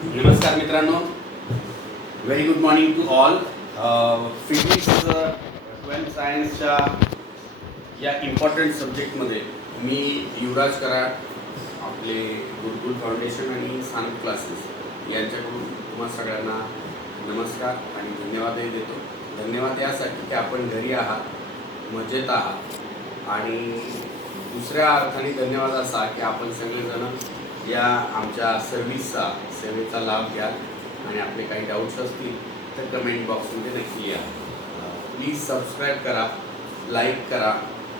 नमस्कार मित्रांनो, very good morning to all. Physics 12th सायन्सच्या या इम्पॉर्टंट सब्जेक्टमध्ये मी युवराज कराड, आपले गुरुकुल फाउंडेशन आणि स्थानिक क्लासेस यांच्याकडून तुम्हा सगळ्यांना नमस्कार आणि धन्यवादही देतो. धन्यवाद यासाठी की आपण घरी आहात, मजेत आहात, आणि दुसऱ्या अर्थाने धन्यवाद असा की आपण सगळेजण या आमच्या सेवेचा लाभ घ्या आणि आपले काही डाऊट्स असतील तर कमेंट बॉक्समध्ये नक्की लिहा. प्लीज सबस्क्राईब करा, लाईक करा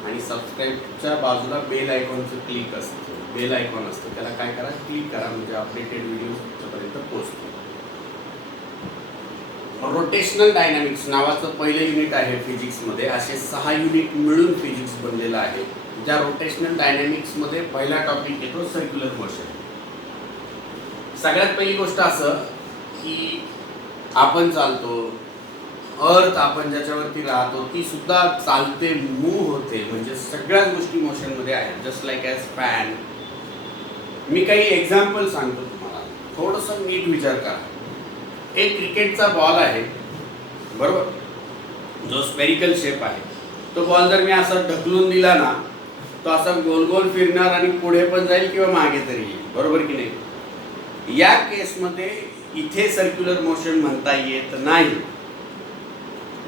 आणि सबस्क्राईबच्या बाजूला बेल आयकॉनचं क्लिक असतं, बेल आयकॉन असतं, त्याला काय करा, क्लिक करा, म्हणजे अपडेटेड व्हिडिओ तुमच्यापर्यंत पोहोचतो. रोटेशनल डायनॅमिक्स नावाचं पहिलं युनिट आहे फिजिक्समध्ये. असे 6 युनिट मिळून फिजिक्स बनलेलं आहे. ज्या रोटेशनल डायनॅमिक्समध्ये पहिला टॉपिक येतो सर्क्युलर मोशन. सगळ्यात पहिली गोष्ट असं की आपण चालतो, अर्थ आपण ज्याच्यावरती राहतो ती सुद्धा चालते, मूव्ह होते, म्हणजे सगळ्याच गोष्टी मोशनमध्ये आहेत, जस्ट लाईक ॲज फॅन. मी काही एक्झाम्पल सांगतो तुम्हाला, थोडंसं नीट विचार करा. एक क्रिकेटचा बॉल आहे, बरोबर, जो स्पेरिकल शेप आहे. तो बॉल जर मी असा ढकलून दिला ना, तो असा गोल गोल फिरणार आणि पुढे पण जाईल किंवा मागे तरी येईल, बरोबर की नाही. या केसमध्ये इथे सर्क्युलर मोशन म्हणता येत नाही,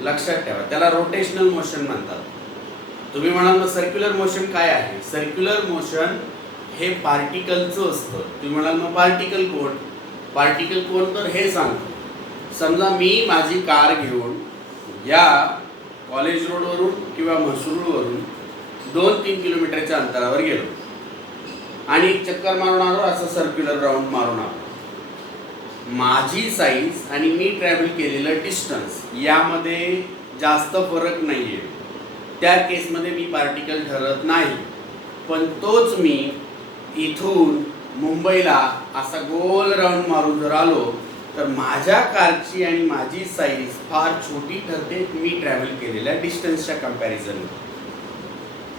लक्षात ठेवा. त्याला रोटेशनल मोशन म्हणतात. तुम्ही म्हणाल सर्क्युलर मोशन काय आहे? सर्क्युलर मोशन हे पार्टिकलचं असतं. तुम्ही म्हणाल मग पार्टिकल कोण? पार्टिकल कोण तर हे सांगतो. समजा मी माझी कार घेऊन या कॉलेज रोडवरून किंवा म्हसरूळवरून 2-3 किलोमीटरच्या अंतरावर गेलो आणि चक्कर मारून आलो, असं सर्क्युलर राऊंड मारून आलो. माझी साईज आणि मी ट्रॅव्हल केलेलं डिस्टन्स यामध्ये जास्त फरक नाही आहे. त्या केसमध्ये मी पार्टिकल ठरत नाही. पण तोच मी इथून मुंबईला असा गोल राऊंड मारून जर आलो तर माझ्या कारची आणि माझी साईज फार छोटी ठरते मी ट्रॅव्हल केलेल्या डिस्टन्सच्या कंपॅरिझनमध्ये,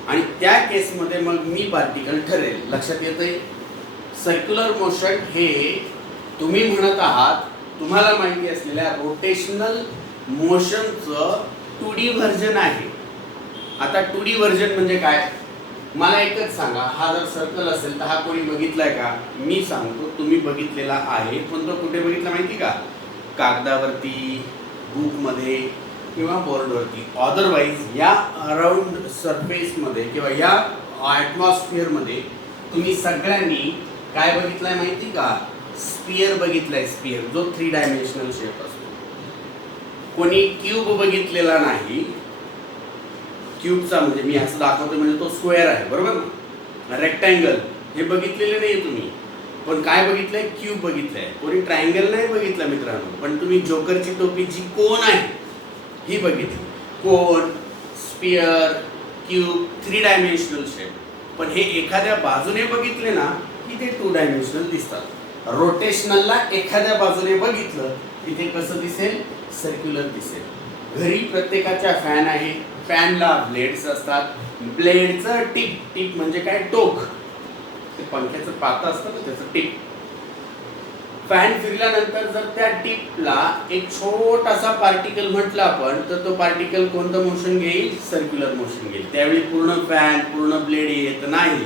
आणि त्या केसमध्ये मग मी पार्टिकल ठरेल. लक्षात येतंय? सर्क्युलर मोशन हे तुम्ही म्हणत आहात तुम्हाला माहिती असलेल्या रोटेशनल मोशनचं 2D व्हर्जन आहे. आता 2D व्हर्जन म्हणजे काय? मला एकच सांगा, हा जर सर्कल असेल तर हा कोणी बघितलाय का? मी सांगतो, तुम्ही बघितलेला आहे. पण तो कुठे बघितला माहिती का? कागदावरती, बुकमध्ये किंवा बोर्डवरती. अदरवाईज या अराउंड सरफेसमध्ये किंवा या ॲटमॉस्फिअरमध्ये तुम्ही सगळ्यांनी काय बघितलंय माहिती का? स्पियर बघितलाय. स्पियर जो 3 डायमेन्शनल शेप असतो. कोणी क्यूब बघितलेला नाही. क्यूबचा म्हणजे मी असं दाखवतो म्हणजे तो स्क्वेअर आहे, बरोबर ना. रेक्टँगल हे बघितलेले नाही तुम्ही, पण काय बघितलंय? क्यूब बघितलंय. कोणी ट्रायंगल नाही बघितला मित्रांनो, पण तुम्ही जोकरची टोपी जी कोन आहे ही बघितली. कोन, स्पियर, क्यूब 3 डायमेन्शनल शेप. पण हे एखाद्या बाजूने बघितले ना की ते 2 डायमेन्शनल दिसतात. रोटेशनलला एखाद्या बाजूने बघितलं की ते कसं दिसेल? सर्क्युलर दिसेल. घरी प्रत्येकाच्या फॅन आहे. फॅनला ब्लेड्स असतात. ब्लेडचं टिप म्हणजे काय? टोक. ते पंख्याचं पातं असतं ना, त्याचं टिप. फॅन फिरल्यानंतर जर त्या टिपला एक छोटासा पार्टिकल म्हटलं आपण तर तो पार्टिकल कोणतं मोशन घेईल? सर्क्युलर मोशन घेईल. त्यावेळी पूर्ण फॅन, पूर्ण ब्लेड येत नाही.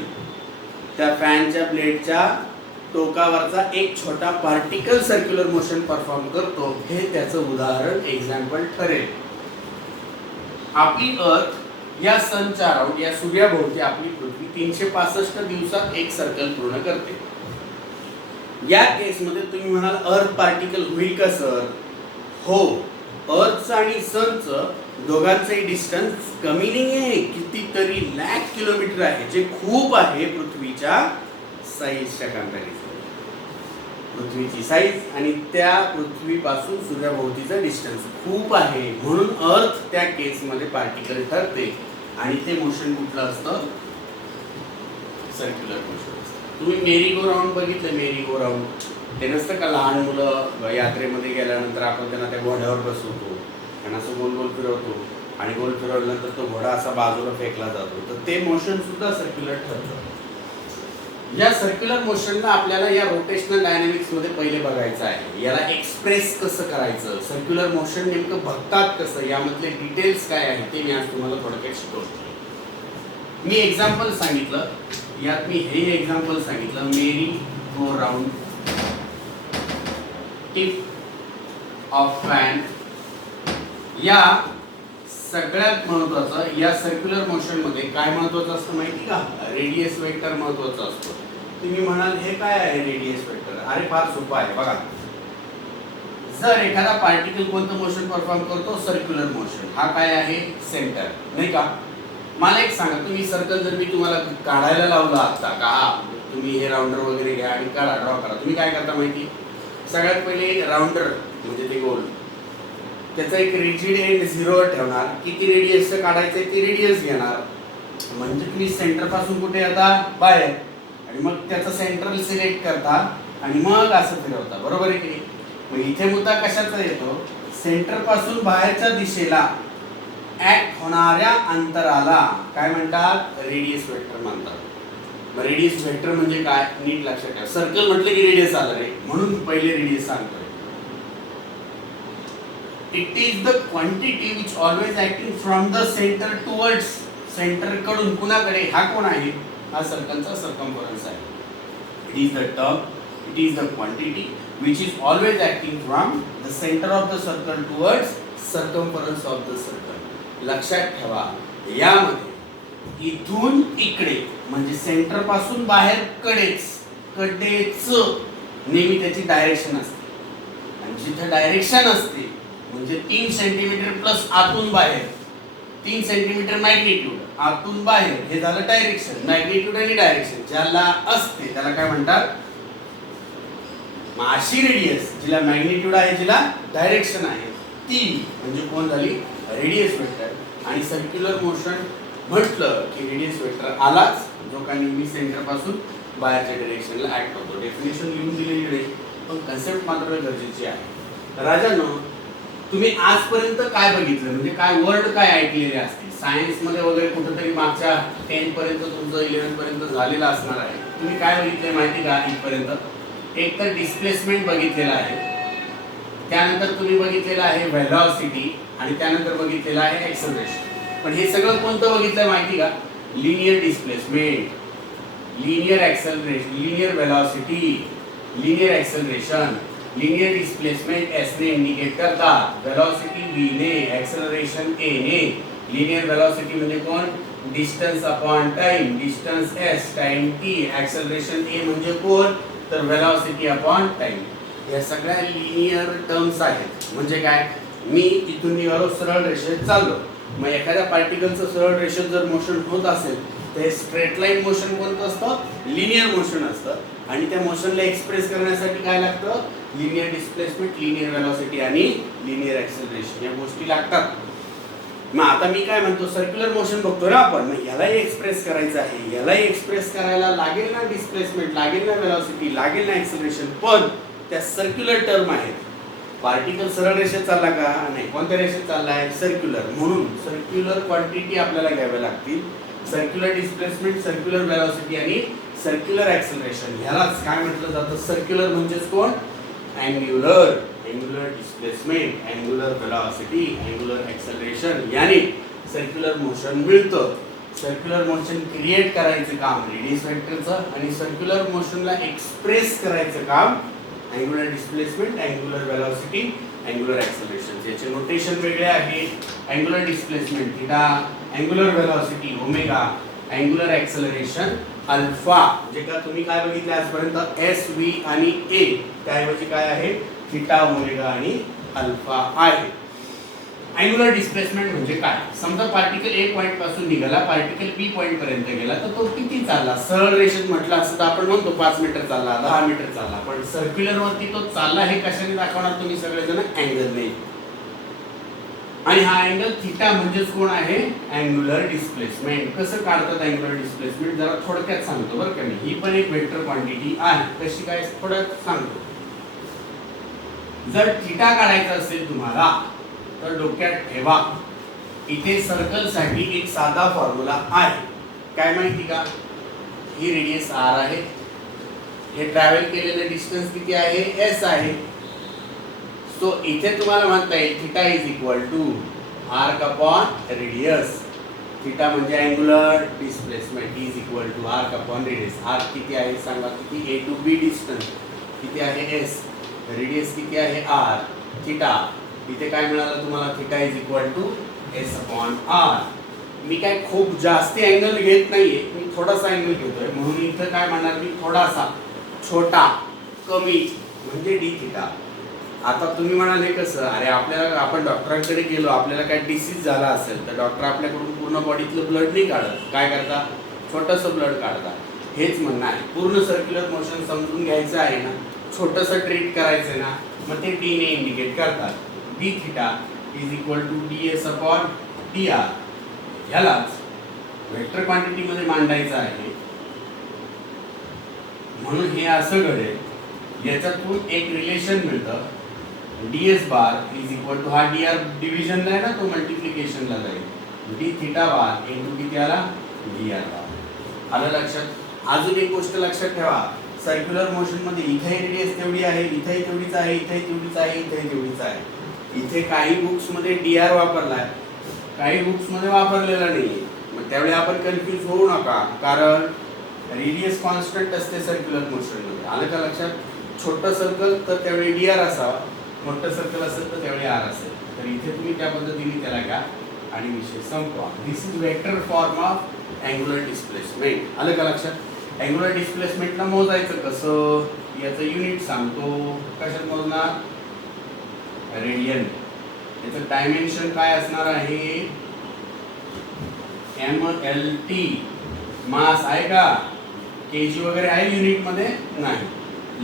त्या फॅनच्या ब्लेडच्या टोकावरचा एक छोटा पार्टिकल सर्क्युलर मोशन परफॉर्म करतो. हे त्याचं उदाहरण, एक्झाम्पल ठरेल. आपली अर्थ या सनच्या अराउंड, या सूर्याभोवती आपली पृथ्वी 365 दिवसात एक सर्कल पूर्ण करते. या केसमध्ये तुम्ही म्हणाल अर्थ पार्टिकल होईल का सर? हो. अर्थचं आणि सनचं दोघांचंही डिस्टन्स कमी नाही आहे, कितीतरी लाख किलोमीटर आहे, जे खूप आहे पृथ्वीच्या साईजच्या कंपॅरिझन. पृथ्वीची साईज आणि त्या पृथ्वीपासून सूर्याभोवतीचा डिस्टन्स खूप आहे, म्हणून अर्थ त्या केसमध्ये पार्टिकल ठरते. आणि ते मोशन कुठलं असतं? सर्क्युलर मोशन असतं. तुम्ही मेरी गो राऊंड बघितलं? मेरी गो राऊंड ते नसतं का? लहान मुलं यात्रेमध्ये गेल्यानंतर आपण त्यांना त्या घोड्यावर बसवतो आणि असं गोल गोल फिरवतो, आणि गोल फिरवल्यानंतर तो घोडा असा बाजूला फेकला जातो. तर ते मोशन सुद्धा सर्क्युलर ठरतं. या सर्क्युलर मोशनला आपल्याला या रोटेशनल डायनॅमिक्स मध्ये पहिले बघायचं आहे. याला एक्सप्रेस कसं करायचं, सर्क्युलर मोशन नेमकं बघतात कसं, यामधले डिटेल्स काय आहे ते मी आज तुम्हाला थोडक्यात शिकवतो. मी एक्झाम्पल सांगितलं, यात मी हे एक्झाम्पल सांगितलं, merry go round tip of fan. या सगळ्यात महत्त्वाचं या सर्क्युलर मोशन मध्ये काय महत्त्वाचं असतं माहिती का, रेडियस वेक्टर महत्त्वाचा असतो. तुम्ही म्हणाल हे काय आहे रेडियस वेक्टर, अरे फार सोपं आहे बघा. जर एखादा पार्टिकल कोणतं मोशन परफॉर्म करतो, सर्क्युलर मोशन, हा काय आहे सेंटर, नाही का. मला एक सांगा, तुम्ही सर्कल जर मी तुम्हाला काढायला लावला असता का, तुम्ही हे राउंडर वगैरे घ्या आणि काढा, ड्रॉ करा, तुम्ही काय करता माहिती, सगळ्यात पहिले राउंडर म्हणजे ते गोल, त्याचा एक रिजिड एंड 0 ठेवणार, किती रेडियस काढायचं ती रेडियस घेणार, म्हणजे तुम्ही सेंटर पासून कुठे येता बाहेर, आणि मग त्याचं सेंट्रल सिलेक्ट करता आणि मग असं फिरवता, बरोबर आहे की. मग इथे मुद्दा कशाचा येतो, सेंटर पासून बाहेरच्या दिशेला ऍक्ट होणाऱ्या अंतराला काय म्हणतात, रेडियस वेक्टर म्हणतात. मग रेडियस वेक्टर म्हणजे काय नीट लक्षात ठेवा. सर्कल म्हटलं की रेडियस आलं रे, म्हणून पहिले रेडियस सांगतोय. It is the quantity which always acting from the center towards center कडून कुणाकडे, हा कोण आहे, हा सर्कलचा सर्कम्फरन्स आहे. It is the term, it is the quantity which is always acting from the center of the circle towards circumference of the circle. लक्षात ठेवा, यामध्ये इथून इकडे म्हणजे सेंटर पासून बाहेर कडेच नेहमी त्याची डायरेक्शन असते, आणि जिथे डायरेक्शन असते म्हणजे 3 सेंटीमीटर प्लस आतून बाहेर, 3 सेंटीमीटर मॅग्निट्यूड आतून बाहेर, हे झालं डायरेक्शन. मॅग्निट्यूड आणि डायरेक्शन ज्याला असते त्याला काय म्हणतात, अशी रेडियस जिला मॅग्निट्यूड आहे जिला डायरेक्शन आहे ती म्हणजे कोण झाली, रेडियस वेक्टर. आणि सर्क्युलर मोशन म्हटलं की रेडियस वेक्टर आलाच, जो का नेहमी सेंटर पासून बाहेरच्या डायरेक्शनला ऍक्ट होतो. डेफिनेशन लिहून दिलेली नाही, पण कन्सेप्ट मात्र गरजेची आहे. राजांनो, तुम्ही आजपर्यंत काय बघितलं, म्हणजे काय वर्ड काय ऐकलेले असतील सायन्स मध्ये वगैरे, कुठेतरी मागच्या 10 पर्यंत तुमचं 11 पर्यंत झालेलं असणार आहे. तुम्ही काय बघितलंय माहिती का इथपर्यंत, एक तर डिस्प्लेसमेंट बघितलेलं आहे, त्यानंतर तुम्ही बघितलेलं आहे व्हेलॉसिटी, आणि त्यानंतर बघितलेलं आहे एक्सेलरेशन. पण हे सगळं कोणतं बघितलंय माहिती का, linear displacement, linear acceleration, linear velocity, linear acceleration. Linear displacement S ने इंडिकेट करतात, वेलोसिटी v ने, एक्सेलरेशन a ने. लिनियर वेलोसिटी म्हणजे कोण, distance upon time, distance s, time t. Acceleration a म्हणजे कोण, तर वेलोसिटी अपॉन टाइम. या सगळ्या लिनियर टर्म्स आहेत. म्हणजे काय, मी इथून निघालो सरळ रेषेत चाललो, मग एखाद्या पार्टिकलचं सरळ रेषेत जर मोशन होत असेल ते स्ट्रेट लाईन मोशन कोणतं असतं, लिनियर मोशन असतं. आणि त्या मोशनला एक्सप्रेस करण्यासाठी काय लागतं, लिनियर डिस्प्लेसमेंट, लिनियर वेलोसिटी आणि लिनियर एक्सेलरेशन, या गोष्टी लागतात. मग आता मी काय म्हणतो, सर्क्युलर मोशन बघतो ना आपण, मग यालाही एक्सप्रेस करायचं आहे, यालाही एक्सप्रेस करायला लागेल ना डिस्प्लेसमेंट, लागेल ना वेलोसिटी, लागेल ना एक्सेलरेशन. पण त्या सर्क्युलर टर्म आहेत. पार्टिकल सरळ रेषेत चालला का, नाही, कोणत्या रेषेत चाललाय, सर्क्युलर. म्हणून सर्क्युलर क्वांटिटी आपल्याला घ्याव्या लागतील, सर्क्युलर डिस्प्लेसमेंट, सर्क्युलर वेलोसिटी आणि सर्क्युलर एक्सेलरेशन. ह्यालाच काय म्हटलं जातं, सर्क्युलर म्हणजेच कोण, angular, angular displacement, angular velocity, angular acceleration, यानी सर्क्युलर मोशन मिळतं. सर्क्युलर मोशन क्रिएट करायचं काम रेडियस वेक्टरचं, आणि सर्क्युलर मोशनला एक्सप्रेस करायचं काम angular displacement, angular velocity, angular acceleration. याचे नोटेशन वेगळे आहे. Angular displacement theta, angular velocity omega, angular acceleration alpha. जे का तुम्ही काय बघितले आजपर्यंत एस, व्ही आणि ए, त्याऐवजी काय आहे थीटा, ओमेगा आणि अल्फा आहे. अँग्युलर डिस्प्लेसमेंट म्हणजे काय, समजा पार्टिकल ए पॉइंट पासून निघाला, पार्टिकल बी पॉइंट पर्यंत गेला, तर तो किती चालला, सरळ रेषेत म्हटलं असं तर आपण म्हणतो 5 मीटर चालला, 10 मीटर चालला. पण सर्क्युलर वरती तो चालला हे कशाने दाखवणार तुम्ही सगळेजण, अँगलने. आणि हा अँगल थीटा म्हणजेच कोण आहे, अँग्युलर डिस्प्लेसमेंट. कसं काढतात अँग्युलर डिस्प्लेसमेंट जरा थोडक्यात सांगतो बरं का मी. ही पण एक वेक्टर क्वांटिटी आहे, कशी काय थोडक्यात सांगतो. जर थीटा काढायचा असेल तुम्हाला तर डोक्यात ठेवा, इथे सर्कल साठी एक साधा फॉर्म्युला आहे. काय माहिती का, ही रेडियस r आहे, हे ट्रॅव्हल केलेलं डिस्टन्स किती आहे एस आहे. सो इथे तुम्हाला म्हणता येईल theta is equal to arc upon radius. Theta म्हणजे angular displacement is equal to arc upon radius. Arc किती आहे सांगा, किती ए टू बी डिस्टन्स किती आहे एस, रेडियस किती आहे आर. थिटा इथे काय मिळालं तुम्हाला, theta is equal to S upon R. मी काय खूप जास्ती अँगल घेत नाहीये, मी थोडासा अँगल घेतोय म्हणून इथं काय म्हणणार मी, थोडासा छोटा कमी म्हणजे डी थिटा. आता तुम्ही म्हणाले कसं, अरे आपल्याला आपण डॉक्टरांकडे गेलो, आपल्याला काय डिसीज झाला असेल तर डॉक्टर आपल्याकडून पूर्ण बॉडीतलं ब्लड नाही काढत, काय करतात छोटंसं ब्लड काढतात. हेच म्हणणं आहे, पूर्ण सर्क्युलर मोशन समजून घ्यायचं आहे ना, छोटंसं ट्रीट करायचं आहे ना, मग ते डी ने इंडिकेट करतात. D theta is equal to d s upon d r. ह्यालाच वेक्टर क्वांटिटीमध्ये मांडायचं आहे म्हणून हे असं घडेल. याच्यातून एक रिलेशन मिळतं, d s bar is equal to, हा डी आर डिव्हिजनला आहे ना, तो मल्टिप्लिकेशनला जाईल, डी थिटा बार इंटू किती आला डी आर बार. आलं लक्षात. अजून एक गोष्ट लक्षात ठेवा, सर्क्युलर मोशन मध्ये इथे रेडियस तेवढी आहे, इथेही तेवढीच आहे, इथेही तेवढीच आहे, इथेही तेवढीच आहे. इथे काही बुक्स मध्ये डी आर वापरलाय, काही बुक्स मध्ये वापरलेला नाही. मग त्यावेळी आपण कन्फ्यूज होऊ नका, कारण रेडियस कॉन्स्टंट असते सर्क्युलर मोशन मध्ये. आलं का लक्षात. छोटं सर्कल तर त्यावेळी डी आर असावा, मोठं सर्कल असेल तर त्यावेळी आर असेल. तर इथे तुम्ही त्या पद्धतीने त्याला घ्या आणि विषय संपवा. This is vector form of angular displacement. आलं का लक्षात. अँग्युलर डिस्प्लेसमेंटला मोजायचं कसं, याचं युनिट सांगतो. कशात मोजणार, रेडियन. याचं डायमेन्शन काय असणार आहे, MLT. मास आहे का, केजी वगैरे आहे युनिट मध्ये नाही.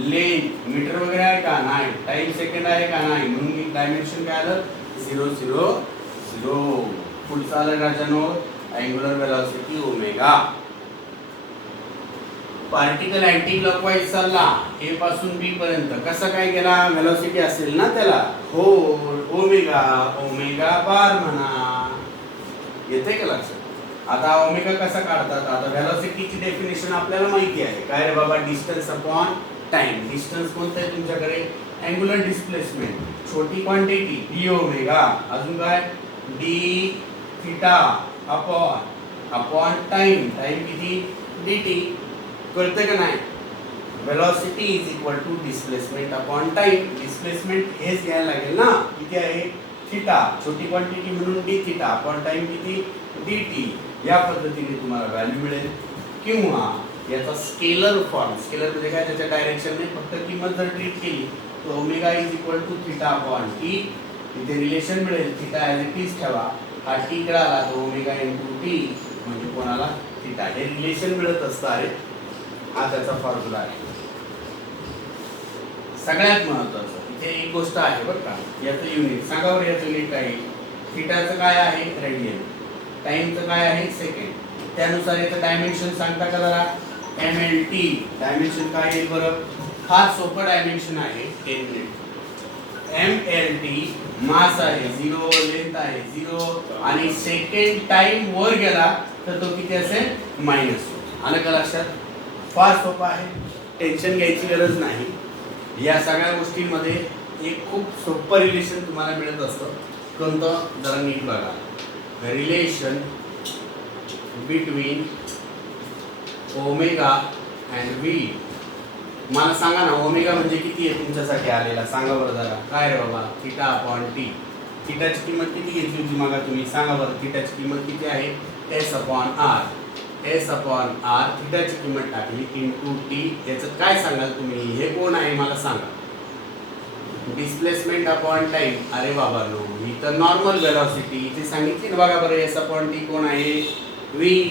लेंथ मीटर वगैरे आहे का नाही. टाइम सेकंड आहे का नाही. म्हणून डायमेन्शन काय आलं 000. पुढचं आलं राजानो angular velocity omega. Particle anti clockwise चालला ए पासून बी पर्यंत, कसा काय गेला, वेलोसिटी असेल ना त्याला, हो ओमेगा, ओमेगा बार म्हणा. येते का लक्षात. आता ओमेगा कसा काढतात, आता वेलोसिटीची डेफिनेशन आपल्याला माहिती आहे. काय रे बाबा, डिस्टन्स अपॉन टाइम. डिस्टन्स कोणतं आहे तुमच्याकडे, अँग्युलर डिस्प्लेसमेंट, छोटी क्वांटिटी डी ओमेगा, अजून काय d theta upon time. Time किती dt. कळतं का नाही. Velocity is equal to displacement upon time. Displacement हेच घ्यायला लागेल ना, किती आहे थिटा, छोटी क्वांटिटी म्हणून डी थिटा अपॉन टाइम किती dt. या पद्धतीने तुम्हाला व्हॅल्यू मिळेल. किंवा याचा स्केलर फॉर्म, स्केलर म्हणजे काय, त्याच्या डायरेक्शनने फक्त किंमत जर ट्रीट केली तर omega is equal to theta upon t. इथे रिलेशन मिळेल, थिटा ॲज इट इज ठेवा, हा टी कडे आला तर ओमेगा इंटू टी म्हणजे कोणाला थिटा. हे रिलेशन मिळत असतं. अरे हा त्याचा फॉर्म्युला आहे. सगळ्यात महत्त्वाचं इथे एक गोष्ट आहे बरं का, याचं युनिट सांगा बरं. याचं युनिट काय, थिटाचं काय आहे रेडियन, टाइमचं काय आहे सेकंड. त्यानुसार याचं डायमेन्शन सांगता का जरा, MLT. डायमेन्शन काय येईल बरं, फार सोपं डायमेन्शन आहे 10 मिनिट. MLT मास आहे 0, लेंथ आहे 0 आणि सेकंड टाइम वर गेला तर तो किती असेल मायनस. आलं का लक्षात. फार सोपं आहे, टेन्शन घ्यायची गरज नाही. या सगळ्या गोष्टींमध्ये एक खूप सोपं रिलेशन तुम्हाला मिळत असतं. कोणतं, जरा नीट बघा. Relation between omega and V. मला सांगा ना, ओमेगा म्हणजे किती आहे तुमच्यासाठी आलेला, सांगा बरं जरा. काय रे बाबा, थिटा अपॉन टी. थिटाची किंमत किती घेतली होती मग तुम्ही, सांगा बरं. थिटाची किंमत किती आहे, S upon R. S upon R, थिटाची किंमत टाकली इंटू टी. याचं काय सांगाल तुम्ही, हे कोण आहे मला सांगा. Displacement upon time. अरे बाबा नो, ही तर नॉर्मल वेलोसिटी इथे सांगितली ना. बघा बरं, एस अपॉन टी कोण आहे, व्ही.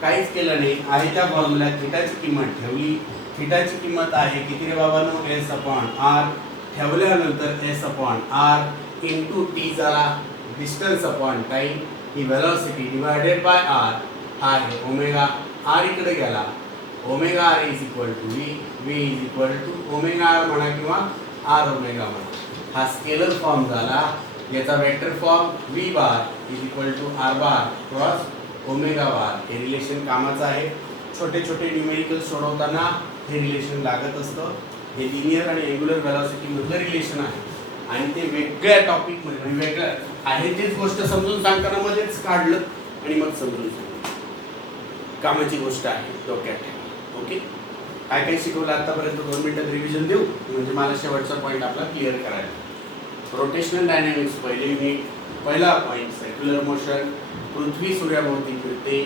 काहीच केलं नाही, आहे त्या फॉर्म्युल्यात थिटाची किंमत ठेवली. थिटाची किंमत आहे किती रे बाबा नो, एस अपॉन आर. ठेवल्यानंतर S upon R into T झाला डिस्टन्स अपॉन टाइम. ही वेलोसिटी डिवायडेड बाय आर आहे ओमेगा. आर इकडे गेला, omega R is equal to V. V is equal to omega R म्हणा किंवा आर ओमेगा म्हणा. हा स्केलर फॉर्म झाला. याचा vector form v bar is equal to r bar cross omega bar. हे रिलेशन कामाचं आहे. छोटे छोटे न्यूमेरिकल सोडवताना हे रिलेशन लागत असतं. हे लिनियर आणि अँग्युलर व्हेलॉसिटी मधलं रिलेशन आहे आणि ते वेगळ्या टॉपिक मध्ये म्हणजे वेगळं आहे तेच गोष्ट समजून सांगताना मध्येच काढलं आणि मग समजून सांगितलं. कामाची गोष्ट आहे, डोक्यात ठेवा. ओके, काय काय शिकवलं आतापर्यंत 2 मिनिटात रिव्हिजन देऊ म्हणजे मला शेवटचा पॉईंट आपला क्लिअर करायला. रोटेशनल डायनॅमिक्स पहिले युनिट, पहिला पॉईंट सर्क्युलर मोशन. पृथ्वी सूर्याभोवती फिरते.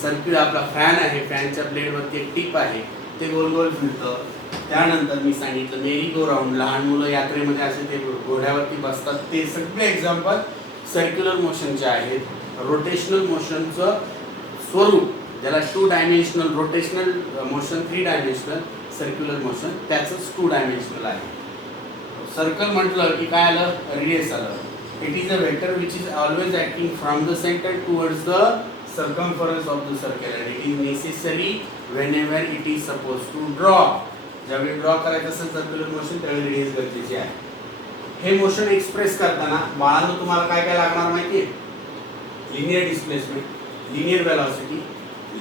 सर्क्युलर आपला फॅन आहे, फॅनच्या ब्लेडवरती एक टिप आहे, ते गोल गोल फिरतं. त्यानंतर मी सांगितलं मेरी गो राऊंड, लहान मुलं यात्रेमध्ये असे ते घोड्यावरती बसतात, ते सगळे एक्झाम्पल सर्क्युलर मोशनचे आहेत. रोटेशनल मोशनचं स्वरूप ज्याला 2 dimensional rotational motion, 3 dimensional circular motion, त्याचंच 2 डायमेन्शनल आहे. सर्कल म्हटलं की काय आलं, रेडियस आलं. It is a vector which is always acting from the centre towards the circumference of the circle and it is necessary whenever it is supposed to draw. ज्यावेळी draw करायचं असेल circular motion त्यावेळी radius गरजेची आहे. हे motion express करताना बाळांनो तुम्हाला काय काय लागणार माहिती आहे? Linear displacement, linear velocity,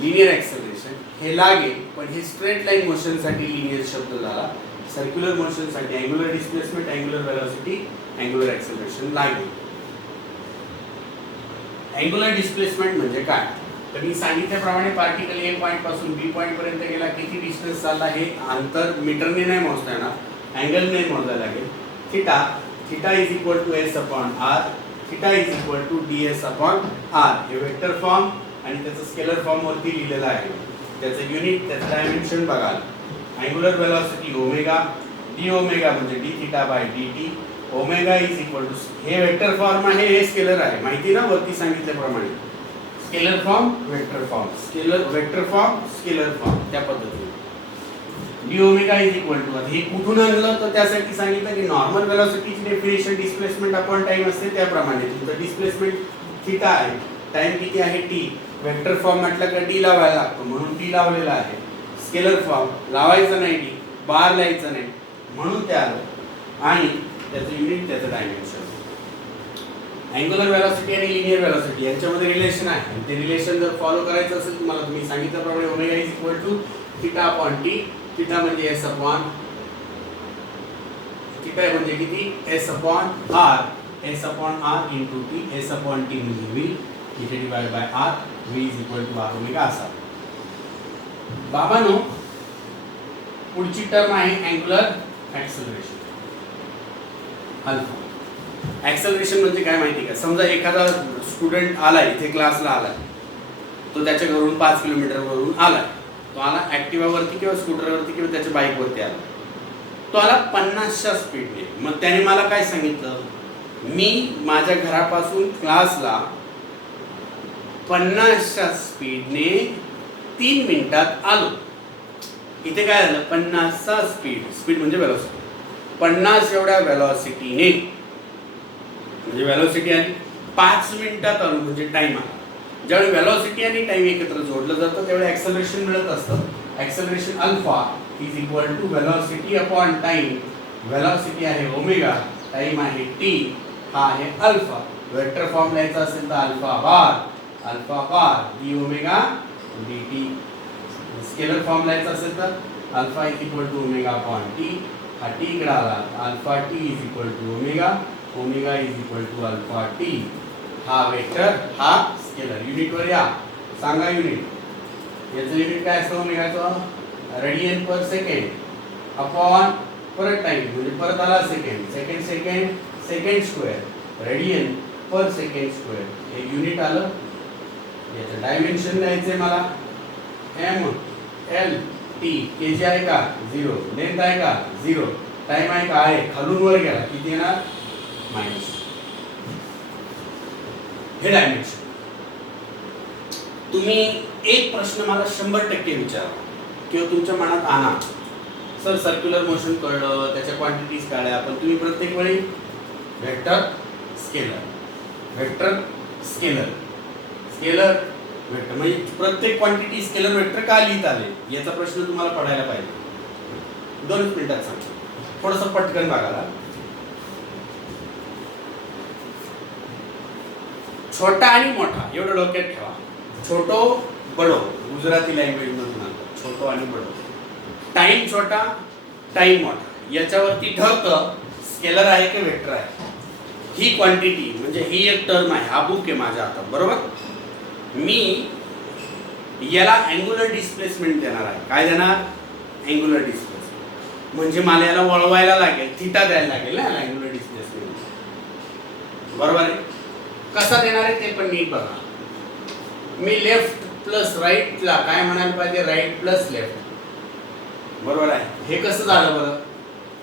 linear acceleration हे लागेल. पण हे स्ट्रेट लाईन मोशनसाठी लिनियर शब्द झाला. सर्क्युलर मोशनसाठी angular displacement, angular velocity, angular acceleration लागेल. अँग्युलर डिस्प्लेसमेंट म्हणजे काय? तर मी सांगितल्याप्रमाणे पार्टिकल ए पॉईंट पासून बी पॉईंट पर्यंत गेला, किती डिस्टन्स चालला हे अंतर मीटरने नाही मोजता येणार, अँगलने मोजायला लागेल. Theta, theta is equal to S upon r, theta is equal to d s upon r. हे वेक्टर फॉर्म आणि त्याचं स्केलर फॉर्म वरती लिहिलेलं आहे. त्याचं युनिट, त्याचं डायमेन्शन बघाल. Angular velocity omega, D omega म्हणजे D theta by D T. Omega is equal to, हे वेक्टर फॉर्म आहे, हे स्केलर आहे, माहिती ना वरती सांगितल्याप्रमाणे. Scalar form, vector form, scalar vector form, scalar form, त्या पद्धतीने. डी ओमेगा इज इक्वल टू, हे कुठून आणलं तर त्यासाठी सांगितलं की नॉर्मल वेलॉसिटीची डेफिनेशन डिस्प्लेसमेंट अपॉन टाइम असते त्याप्रमाणे. तुमचं डिस्प्लेसमेंट थिटा आहे, टाइम किती आहे टी. वेक्टर फॉर्म म्हटलं का डी लावायला लागतो म्हणून डी लावलेला आहे. स्केलर फॉर्म लावायचं नाही, डी बार लिहायचं नाही म्हणून ते आलं. आणि त्याचं युनिट, त्याचं डायमेन्शन. अँग्युलर वेलॉसिटी आणि लिनियर वेलॉसिटी यांच्यामध्ये रिलेशन आहे. ते रिलेशन जर फॉलो करायचं असेल तुम्हाला, तुम्ही सांगितल्याप्रमाणे omega is equal to theta upon t. Theta म्हणजे एस अपॉन, थिटा म्हणजे किती, s upon R. S upon R into t. S upon t म्हणजे व्ही, इथे divide by r. V is equal to r omega असा. बाबांनो, पुढची term आहे angular acceleration, alpha. Acceleration म्हणजे काय माहिती का? समजा एखादा स्टुडंट आलाय इथे क्लासला आलाय, तो त्याच्या घरून 5 किलोमीटरवरून आलाय. तो आला ॲक्टिवावरती किंवा स्कूटरवरती किंवा त्याच्या बाईकवरती आला. तो आला 50च्या स्पीडने. मग त्याने मला काय सांगितलं, मी माझ्या घरापासून क्लासला 50च्या स्पीडने 3 मिनिटात आलो. इथे काय झालं, 50चा स्पीड, स्पीड म्हणजे वेलोसिटी, 50 एवढ्या वेलॉसिटीने म्हणजे वेलॉसिटी आली. 5 मिनिटात आलो म्हणजे टाइम आला. ज्यावेळी वेलॉसिटी आणि टाइम एकत्र जोडलं जातं त्यावेळी ॲक्सेलरेशन मिळत असतं. Acceleration alpha is equal to velocity upon time. Velocity आहे ओमेगा, टाइम आहे टी, हा आहे अल्फा. वेक्टर फॉर्म लिहायचा असेल तर alpha bar d omega d t. Scalar form लिहायचा असेल तर alpha is equal to omega upon t. हा टी इकडे आला, alpha t is equal to omega, omega is equal to alpha t. हा वेक्टर, हा स्केलर. युनिटवर या, सांगा युनिट. याचं युनिट काय असतं ओमेगाचं, रेडियन पर सेकंड अपॉन परत टाइम म्हणजे परत आला सेकंड, सेकंड स्क्वेअर, रेडियन पर सेकंड स्क्वेअर. हे युनिट आलं. याचं डायमेन्शन द्यायचंय मला, एम एल टी. केजी आहे का 0, लेंथ आहे का 0, टाइम आहे का आहे, खालून वर गेला किती येणार मायनस. हे डायमेन्शन. तुम्ही एक प्रश्न मला 100% विचारा किंवा तुमच्या मनात आणा, सर सर्क्युलर मोशन कळलं, त्याच्या क्वांटिटीज कळल्या, पण तुम्ही प्रत्येक वेळी vector scalar, vector scalar, scalar vector म्हणजे प्रत्येक क्वांटिटी स्केलर वेक्टर का लिहित आले याचा प्रश्न तुम्हाला पडायला पाहिजे. 2 मिनिटात सांगतो, थोडंसं पटकन बघायला. छोटा आणि मोठा एवढं डोक्यात ठेवा. छोटो बडो गुजराती लँग्वेज मधून आणतो, छोटो आणि बडो. टाइम छोटा टाइम मोठा याच्यावरती ठरतं स्केलर आहे की वेक्टर आहे. ही क्वांटिटी म्हणजे ही एक टर्म आहे, हा बुक आहे माझ्या हातात बरोबर. मी याला अँग्युलर डिस्प्लेसमेंट देणार आहे. काय देणार? Angular displacement. म्हणजे मला याला वळवायला लागेल, थिटा द्यायला लागेल ना अँग्युलर डिस्प्लेसमेंट बरोबर आहे. कसा देणार आहे ते पण नीट बघा. मी लेफ्ट प्लस राईटला काय म्हणायला पाहिजे? राईट प्लस लेफ्ट बरोबर आहे. हे कसं झालं बरं?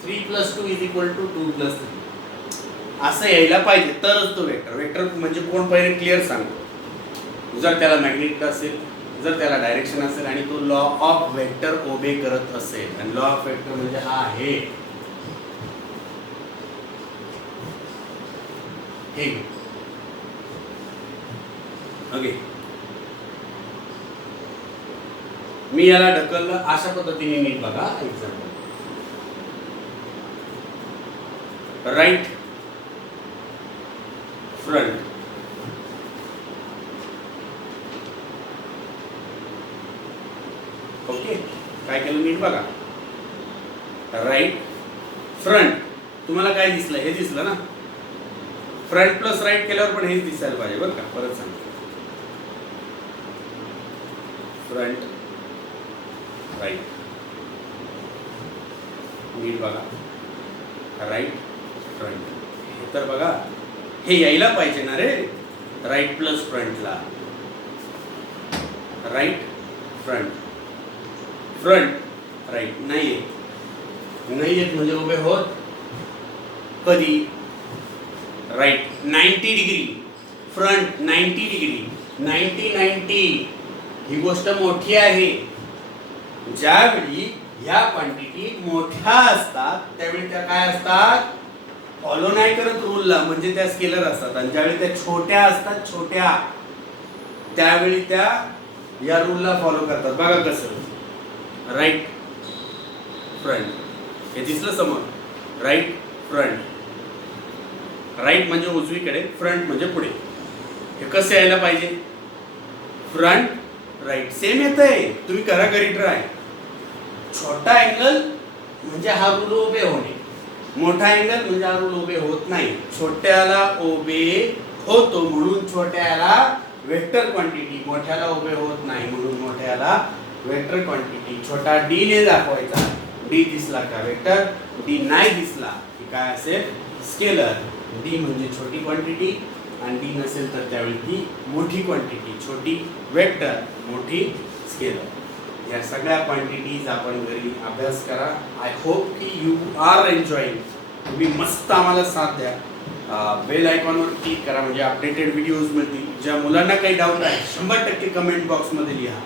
3 + 2 = 2 + 3 असं यायला पाहिजे तरच तो वेक्टर. वेक्टर म्हणजे कोण पहिले क्लिअर सांगतो. जर त्याला मॅग्नेटिक असेल, जर त्याला डायरेक्शन असेल आणि तो लॉ ऑफ वेक्टर ओबे करत असेल. आणि लॉ ऑफ वेक्टर म्हणजे हा आहे हे ओके. मी याला ढकललं अशा पद्धतीने नीट बघा. Example right front okay. काय केलं नीट बघा. राईट फ्रंट तुम्हाला काय दिसलं? हे दिसलं ना. फ्रंट प्लस राईट केल्यावर पण हेच दिसायला पाहिजे बरं का. परत सांग. फ्रंट राईट नीट बघा. राईट फ्रंट हे तर बघा हे यायला पाहिजे ना रे. राईट प्लस फ्रंटला राईट फ्रंट फ्रंट राईट नाही येत म्हणजे उभे होत कधी? राईट 90 डिग्री फ्रंट 90 डिग्री 90 ही गोष्ट मोठी आहे. ज्यावेळी ह्या क्वांटिटी मोठ्या असतात त्यावेळी त्या काय असतात? फॉलो नाही करत रूलला, म्हणजे त्या स्केलर असतात. आणि ज्यावेळी त्या छोट्या असतात छोट्या त्यावेळी त्या या रूलला फॉलो करतात. बघा कसं. राईट फ्रंट हे दिसलं समोर. राईट फ्रंट राईट म्हणजे उजवीकडे, फ्रंट म्हणजे पुढे. हे कसं यायला पाहिजे? फ्रंट राईट सेम येतंय. तुम्ही करा घरी ट्राय. छोटा अँगल म्हणजे हा रूल उभे होणे, मोठा अँगल म्हणजे हा रूल उभे होत नाही. छोट्याला उभे होतो म्हणून छोट्याला वेक्टर क्वांटिटी, मोठ्याला उभे होत नाही म्हणून मोठ्याला वेक्टर क्वांटिटी. छोटा डी ने दाखवायचा. डी दिसला का वेक्टर, डी नाही दिसला की काय असेल? स्केलर. डी म्हणजे छोटी क्वांटिटी आणि डी नसेल तर त्यावेळी ती मोठी क्वांटिटी. छोटी वेक्टर, मोठी स्केलर. या सगळ्या क्वांटिटीज आपण घरी अभ्यास करा. आय होप की यू आर एन्जॉईंग. तुम्ही मस्त आम्हाला साथ द्या. बेल आयकॉनवर क्लिक करा म्हणजे अपडेटेड व्हिडिओज मिळतील. ज्या मुलांना काही डाऊट आहे 100% कमेंट बॉक्समध्ये लिहा.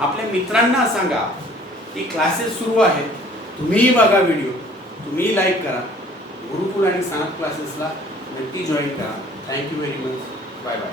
आपल्या मित्रांना सांगा की क्लासेस सुरू आहेत, तुम्हीही बघा व्हिडिओ, तुम्हीही लाईक करा. गुरुकुल आणि सनत क्लासेसला नक्की जॉईन करा. Thank you very much. Bye bye.